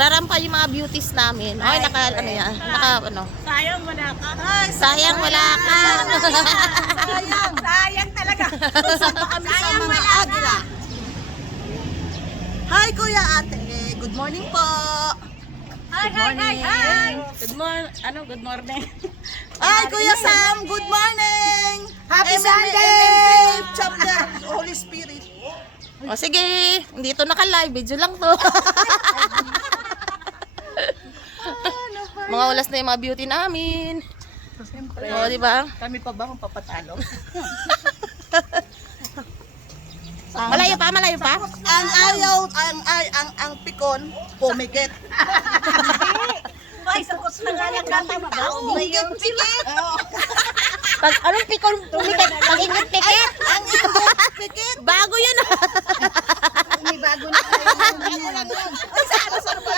Rarampa yung mga beauties namin. Ay, ano yan? Ano? Sayang wala ka. Sayang wala ka. Sayang talaga. Sayang wala ka. Hi, Kuya Ate. Good morning po. Hi. Good morning. Good morning. Hi, Kuya Sam. Good morning. Happy MMA, Sunday! Chapter Holy Spirit. O sige, dito naka-live. Video lang to. Mga ulas na yung mga beauty namin. Siyempre. O, di ba? Kami pa ba kung papatalo? Malayo pa, malayo pa. Ang ayaw, ang pikon, pumikit. Ay, sakot na nga lang katama daw. Pikit. Pag anong pikon pumikit? Pag ingit-pikit? Ang ingit, pikit. Bago yun. May bago na kayo. Bago lang yun. Saan ba?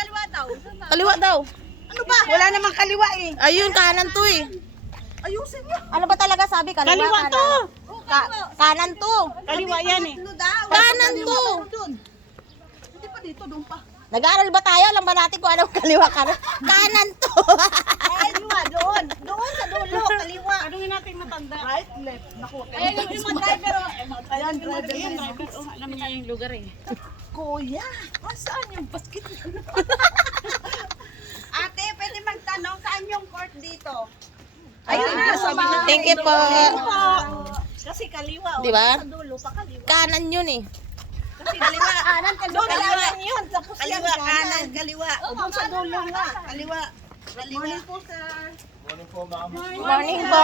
Kaliwa daw. Kaliwa daw. Ano ba? Wala namang kaliwa eh. Ayun, kanan to eh. Ayusin niyo. Ano ba talaga sabi? Kaliwa, Kaliwa kanan. to. Kanan to. Kaliwa yan eh. Kanan to. Hindi pa dito, doon pa. Nag-aaral ba tayo? Alam ba natin kung anong kaliwa kanan? Kanan to. Kaliwa, doon. Doon sa dulo, kaliwa. Ano nga natin matanda? Right, left. Naku, Ayun yung mga driver. Ayan, driver. Ayun, driver. Oh, alam niya yung lugar eh. Kuya, saan yung basket? Ate, pwede magtanong saan yung court dito? Ayun na, sabi na. Thank you po. Kasi kaliwa. Di ba? Sa dulo pa kaliwa. Kanan yun eh. Kasi kaliwa. Kanan, Doon, kaliwa. kanan yun. Tapos yan, Kaliwa, kanan, kaliwa. O, doon sa dulo nga. Kaliwa. Kaliwa. po, sir. Morning po.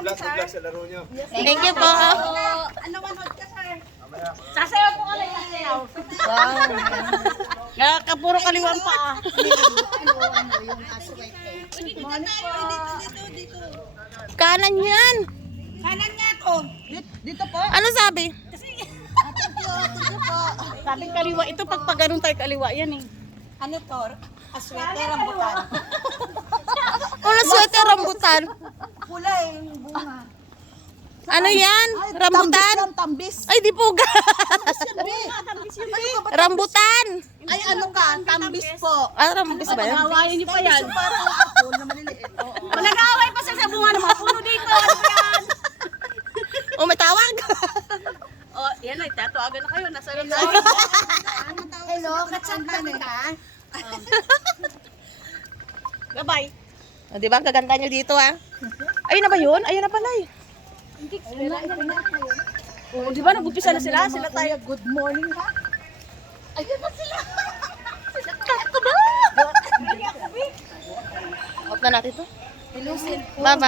Vlog sa laro nyo. Thank you po. Ano manood ka, sir? Sasayaw po kami, sasayaw. Kapuro kaliwan pa ah. Kanan yan. Kanan nga to. Dito po. Ano sabi? Sabing kaliwa ito, pag ganun tayo kaliwa yan eh. Ano to? Aswete, rambutan. Ano sweater rambutan? Kulay, bunga. Ano yan? Rambutan? Tambis. Ay, di po Rambutan. Ay, ano ka? Tambis po. Ah, rambis ba yan? Hawain niyo pa yan. Parang apple na maliliit. Nag-aaway pa sa bunga naman. Puno dito. Ano yan? Oh, may tawag. Oh, yan ay, tatawagan na kayo. Nasa rin Hello, katsampan ka? Bye-bye. Oh, di ba? Ang gaganda nyo dito ah. Ayun na ba yun? Ayun na pala eh. Oh, di ba nag-umpisa na sila? Sila tayo. Good morning ha? Ayun na sila. Off na natin to. Hello, Bye-bye.